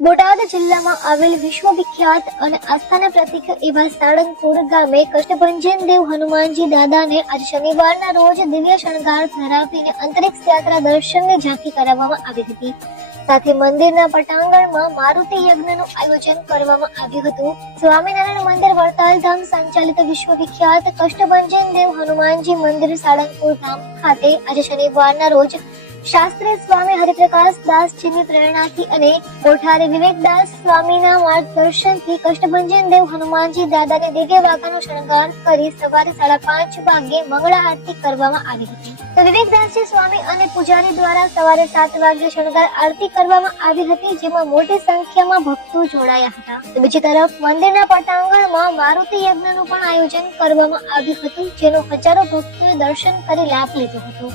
બોટાદ જિલ્લામાં આવેલ વિશ્વવિખ્યાત અને આસ્થાના પ્રતીક એવા સાળંગપુર ગામે કષ્ટભંજન દેવ હનુમાનજી દાદાને આજ શનિવારના રોજ દિવ્ય શણગાર ધરાવીને અંતરિક્ષ યાત્રા દર્શનની ઝાંખી કરાવવામાં આવી હતી. સાથે મંદિરના પટાંગણમાં મારુતિ યજ્ઞનું આયોજન કરવામાં આવ્યું હતું. સ્વામિનારાયણ મંદિર વડતાલ ધામ સંચાલિત વિશ્વવિખ્યાત કષ્ટભંજન દેવ હનુમાનજી મંદિર સાળંગપુર ધામ ખાતે આજે શનિવારના રોજ શાસ્ત્રી સ્વામી હરિપ્રકાશ દાસજીની પ્રેરણાથી અને કોઠારી વિવેકદાસ સ્વામીના માર્ગદર્શનથી કષ્ટભંજન દેવ હનુમાનજી દાદાને દિવ્ય વાઘાનો શણગાર કરી સવારે 5:30 વાગ્યે મંગળા આરતી કરવામાં આવી હતી. તો વિવેકદાસજી સ્વામી અને પૂજારી દ્વારા સવારે 7 વાગ્યે શણગાર આરતી કરવામાં આવી હતી, જેમાં મોટી સંખ્યામાં ભક્તો જોડાયા હતા. તો બીજી તરફ મંદિરના પટાંગણમાં મારુતિ યજ્ઞનું પણ આયોજન કરવામાં આવ્યું હતું, જેનો હજારો ભક્તોએ દર્શન કરી લાભ લીધો હતો.